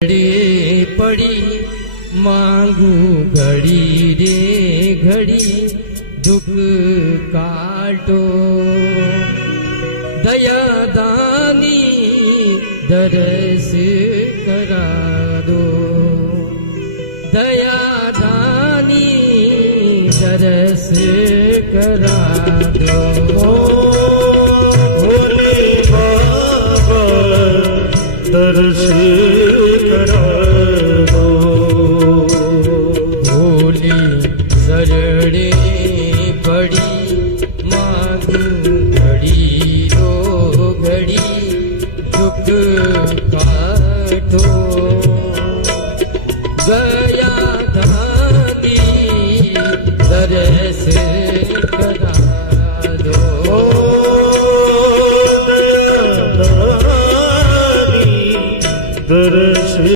પડી માંગુ ઘડી રે ઘડી દુઃખ કાટો દયાદાની દરસ કરાદો દયાદાની દરસ કરાદો